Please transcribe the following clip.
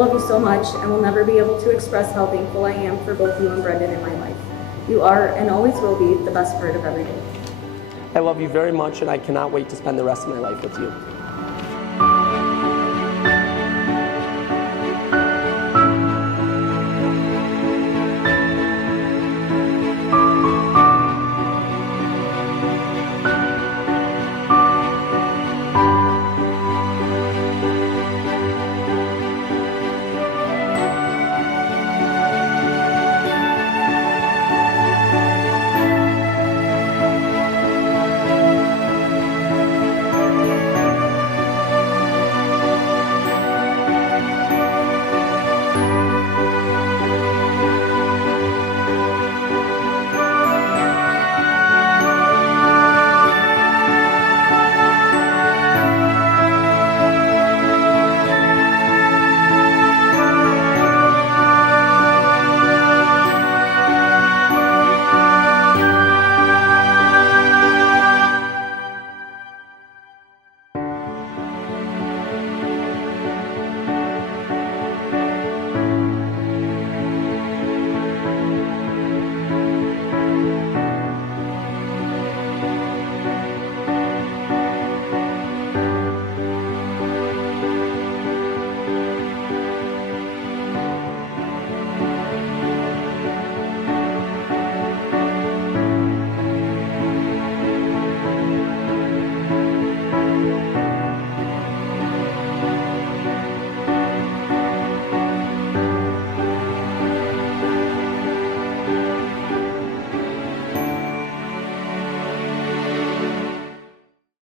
love you so much and will never be able to express how thankful I am for both you and Brendan in my life. You are and always will be the best part of every day. I love you very much, and I cannot wait to spend the rest of my life with you.